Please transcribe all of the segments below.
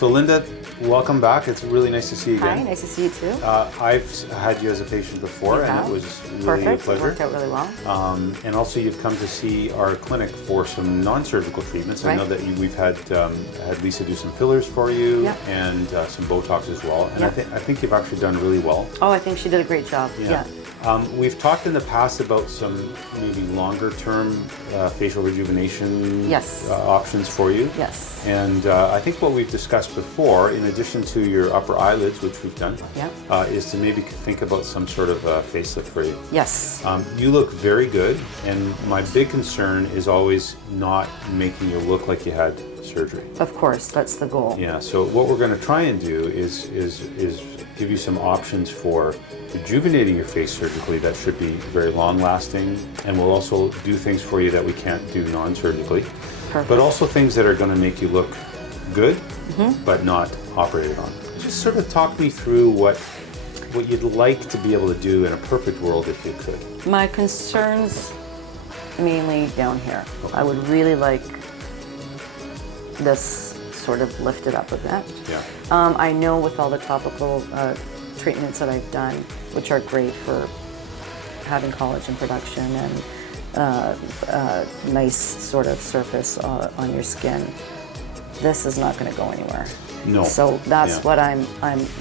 So Linda, welcome back. It's really nice to see you again. Hi, nice to see you too. I've had you as a patient before, and it was really Perfect. a pleasure. It worked out really well. And also, you've come to see our clinic for some non-surgical treatments. Right. I know that we've had Lisa do some fillers for you, Yep. and some Botox as well. And Yep. I think you've actually done really well. Oh, I think she did a great job. Yeah. We've talked in the past about some maybe longer-term facial rejuvenation Yes. options for you. Yes. And I think what we've discussed before, in addition to your upper eyelids, which we've done, Yep. is to maybe think about some sort of facelift for you. Yes. You look very good, and my big concern is always not making you look like you had surgery. Of course, that's the goal. Yeah, so what we're going to try and do is give you some options for rejuvenating your face surgically that should be very long lasting, and we'll also do things for you that we can't do non-surgically. Perfect. But also things that are going to make you look good, but not operated on. Just sort of talk me through what you'd like to be able to do in a perfect world if you could. My concerns mainly down here. I would really like this sort of lifted up a bit. Yeah. I know with all the topical treatments that I've done, which are great for having collagen production and nice sort of surface on your skin, this is not going to go anywhere. No. So that's what I'm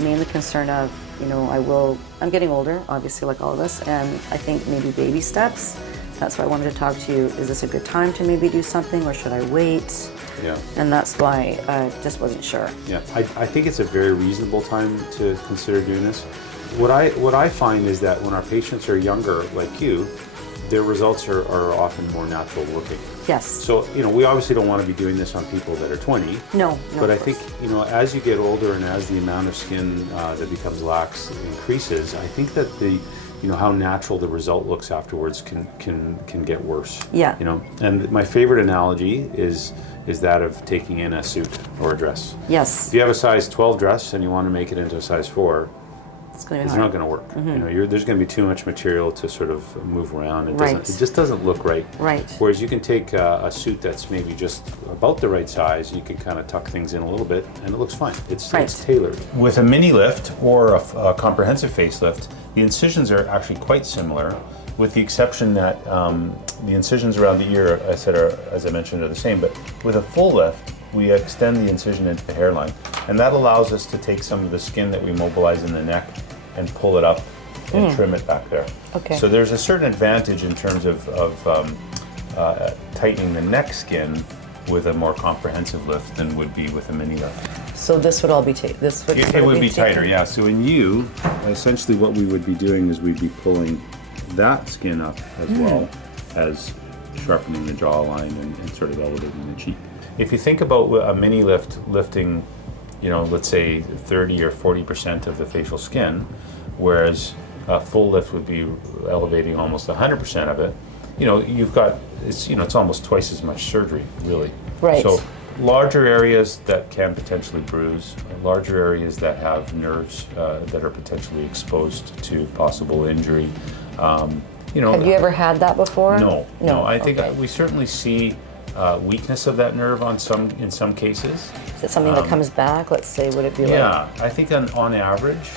mainly concerned of. You know, I'm getting older, obviously, like all of us, and I think maybe baby steps. That's why I wanted to talk to you. Is this a good time to maybe do something, or should I wait? Yeah. And that's why I just wasn't sure. Yeah, I think it's a very reasonable time to consider doing this. What I find is that when our patients are younger, like you, their results are often more natural looking. Yes. So, you know, we obviously don't want to be doing this on people that are 20. No. But I of course. think, you know, as you get older and as the amount of skin that becomes lax increases, I think that how natural the result looks afterwards can get worse. Yeah. You know, and my favorite analogy is that of taking in a suit or a dress. Yes. If you have a size 12 dress and you want to make it into a size 4, It's going to be it's hard. not going to work. You know, there's going to be too much material to sort of move around. Right. It just doesn't look right. Right. Whereas you can take a suit that's maybe just about the right size, you can kind of tuck things in a little bit, and it looks fine. It's tailored. With a mini lift or a comprehensive facelift, the incisions are actually quite similar, with the exception that the incisions around the ear, as I mentioned, are the same. But with a full lift, we extend the incision into the hairline, and that allows us to take some of the skin that we mobilize in the neck and pull it up and trim it back there. Okay. So there's a certain advantage in terms of tightening the neck skin with a more comprehensive lift than would be with a mini lift. So this would all be It would be tighter, yeah. So in you, essentially what we would be doing is we'd be pulling that skin up as well as sharpening the jawline and sort of elevating the cheek. If you think about a mini lift lifting, you know, let's say 30 or 40% of the facial skin, whereas a full lift would be elevating almost 100% of it, you know, it's almost twice as much surgery, really. Right. So larger areas that can potentially bruise, larger areas that have nerves that are potentially exposed to possible injury. You know, Have you ever had that before? No. I think we certainly see weakness of that nerve in some cases. Is it something that comes back? Let's say, would it be like? Yeah, I think on average,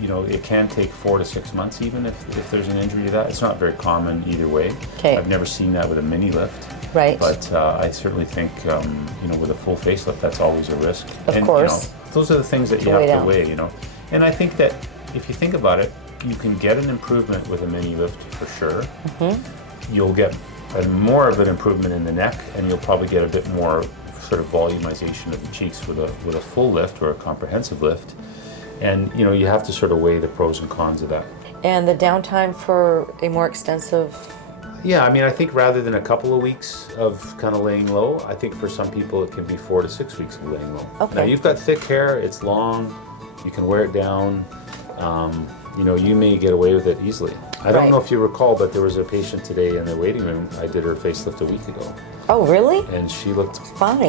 you know, it can take 4 to 6 months even if there's an injury to that. It's not very common either way. Okay. I've never seen that with a mini lift. Right. But I certainly think, you know, with a full facelift, that's always a risk. Of and, course. You know, those are the things that you weigh have down. to weigh, you know. And I think that if you think about it, you can get an improvement with a mini lift for sure. You'll get more of an improvement in the neck, and you'll probably get a bit more sort of volumization of the cheeks with a full lift or a comprehensive lift. And you know, you have to sort of weigh the pros and cons of that. And the downtime for a more extensive. Yeah, I mean, I think rather than a couple of weeks of kind of laying low, I think for some people it can be 4 to 6 weeks of laying low. Okay. Now you've got thick hair, it's long, you can wear it down. You know, you may get away with it easily. I don't know if you recall, but there was a patient today in the waiting room. I did her facelift a week ago. Oh, really? And she looked Fine.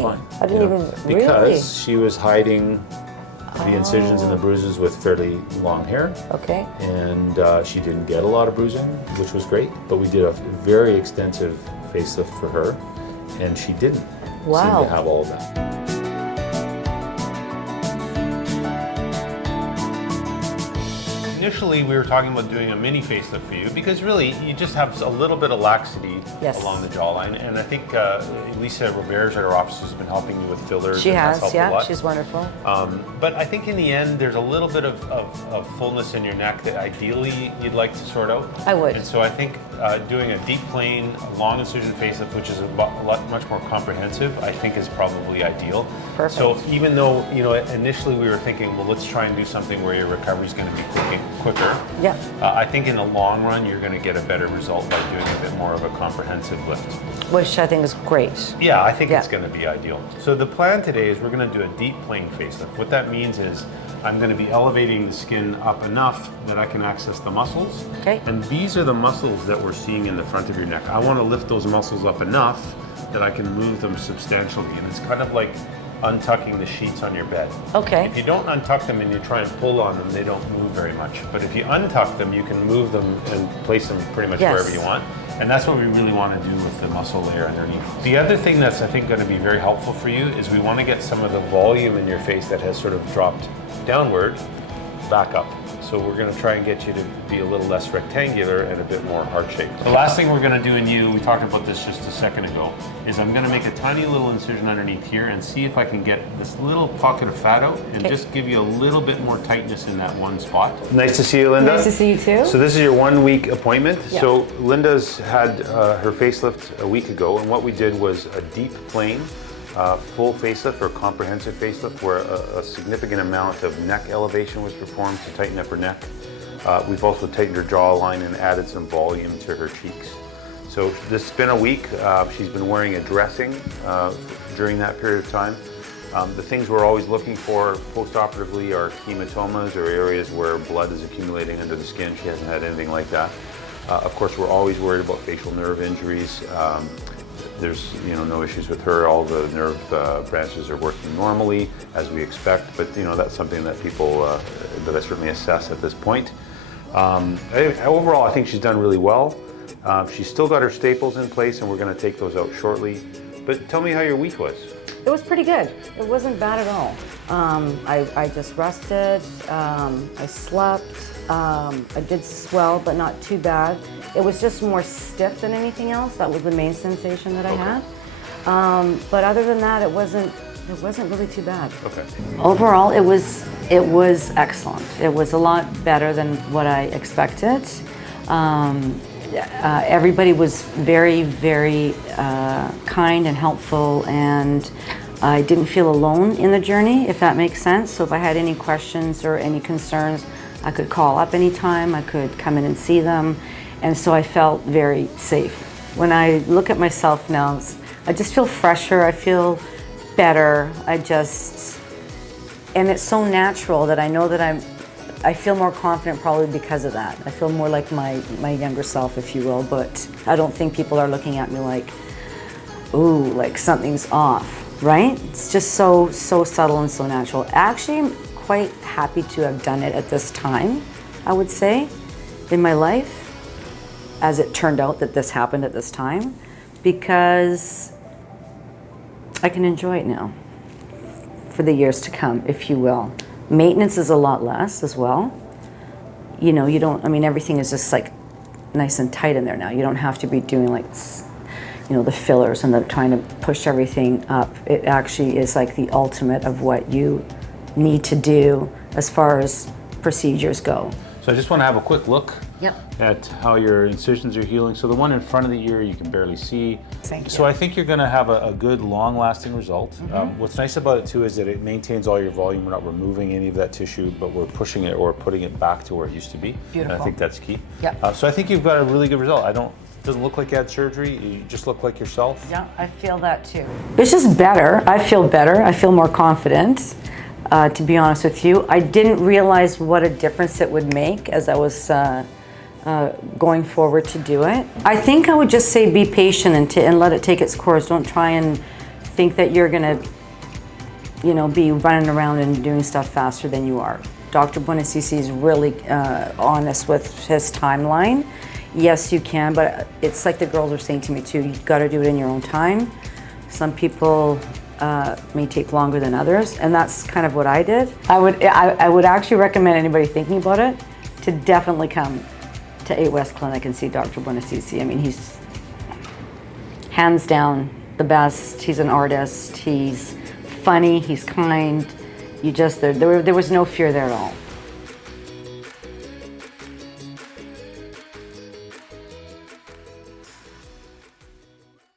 I didn't even because she was hiding the incisions and the bruises with fairly long hair. Okay. And she didn't get a lot of bruising, which was great. But we did a very extensive facelift for her, and she didn't seem to have all of that. initially we were talking about doing a mini facelift for you because really you just have a little bit of laxity along the jawline, and I think Lisa Roberts at our office has been helping you with fillers. She has, a lot. She's wonderful. But I think in the end there's a little bit of fullness in your neck that ideally you'd like to sort out. I would. And so I think doing a deep plane, long incision facelift, which is much more comprehensive, I think is probably ideal. Perfect. So even though, initially we were thinking, well, let's try and do something where your recovery is going to be quicker. Yeah. I think in the long run, you're going to get a better result by doing a bit more of a comprehensive lift. Which I think is great. Yeah, I think it's going to be ideal. So the plan today is we're going to do a deep plane facelift. What that means is I'm going to be elevating the skin up enough that I can access the muscles. Okay. And these are the muscles that we're seeing in the front of your neck. I want to lift those muscles up enough that I can move them substantially. And it's kind of like untucking the sheets on your bed. Okay. If you don't untuck them and you try and pull on them, they don't move very much. But if you untuck them, you can move them and place them pretty much wherever you want. And that's what we really want to do with the muscle layer underneath. The other thing that's, I think, going to be very helpful for you is we want to get some of the volume in your face that has sort of dropped downward back up. So we're going to try and get you to be a little less rectangular and a bit more heart-shaped. The last thing we're going to do in you, we talked about this just a second ago, is I'm going to make a tiny little incision underneath here and see if I can get this little pocket of fat out and just give you a little bit more tightness in that one spot. Nice to see you, Linda. Nice to see you too. So this is your 1 week appointment. Yeah. So Linda's had her facelift a week ago, and what we did was a deep plane full facelift or comprehensive facelift where a significant amount of neck elevation was performed to tighten up her neck. We've also tightened her jawline and added some volume to her cheeks. So this has been a week. She's been wearing a dressing during that period of time. The things we're always looking for post-operatively are hematomas or areas where blood is accumulating under the skin. She hasn't had anything like that. Of course, we're always worried about facial nerve injuries. There's no issues with her. All the nerve branches are working normally as we expect, but that's something that people that I certainly assess at this point. Overall, I think she's done really well. She's still got her staples in place, and we're going to take those out shortly. But tell me how your week was. It was pretty good. It wasn't bad at all. I just rested. I slept. I did swell, but not too bad. It was just more stiff than anything else. That was the main sensation that I had. But other than that, it wasn't really too bad. Okay. Overall, it was excellent. It was a lot better than what I expected. Everybody was very, very kind and helpful, and I didn't feel alone in the journey, if that makes sense. So if I had any questions or any concerns, I could call up anytime. I could come in and see them. And so I felt very safe. When I look at myself now, I just feel fresher, I feel better, and it's so natural that I know that I feel more confident probably because of that. I feel more like my younger self, if you will, but I don't think people are looking at me like, ooh, like something's off, right? It's just so subtle and so natural. Actually, I'm quite happy to have done it at this time, I would say, in my life, as it turned out that this happened at this time, because I can enjoy it now for the years to come, if you will. Maintenance is a lot less as well. Everything is just like nice and tight in there now. You don't have to be doing like, the fillers and trying to push everything up. It actually is like the ultimate of what you need to do as far as procedures go. So I just want to have a quick look Yep. at how your incisions are healing. So the one in front of the ear you can barely see. Thank you. So I think you're going to have a good long-lasting result. What's nice about it too is that it maintains all your volume. We're not removing any of that tissue, but we're pushing it or putting it back to where it used to be. Beautiful. And I think that's key. Yep. So I think you've got a really good result. It doesn't look like you had surgery. You just look like yourself. Yeah, I feel that too. It's just better. I feel better. I feel more confident. To be honest with you, I didn't realize what a difference it would make as I was going forward to do it. I think I would just say be patient and let it take its course. Don't try and think that you're gonna, be running around and doing stuff faster than you are. Dr. Buonassisi is really honest with his timeline. Yes, you can, but it's like the girls are saying to me too, you've got to do it in your own time. Some people may take longer than others, and that's kind of what I did. I would actually recommend anybody thinking about it to definitely come to 8 West Clinic and see Dr. Buonassisi. I mean, he's hands down the best. He's an artist. He's funny. He's kind. There was no fear there at all.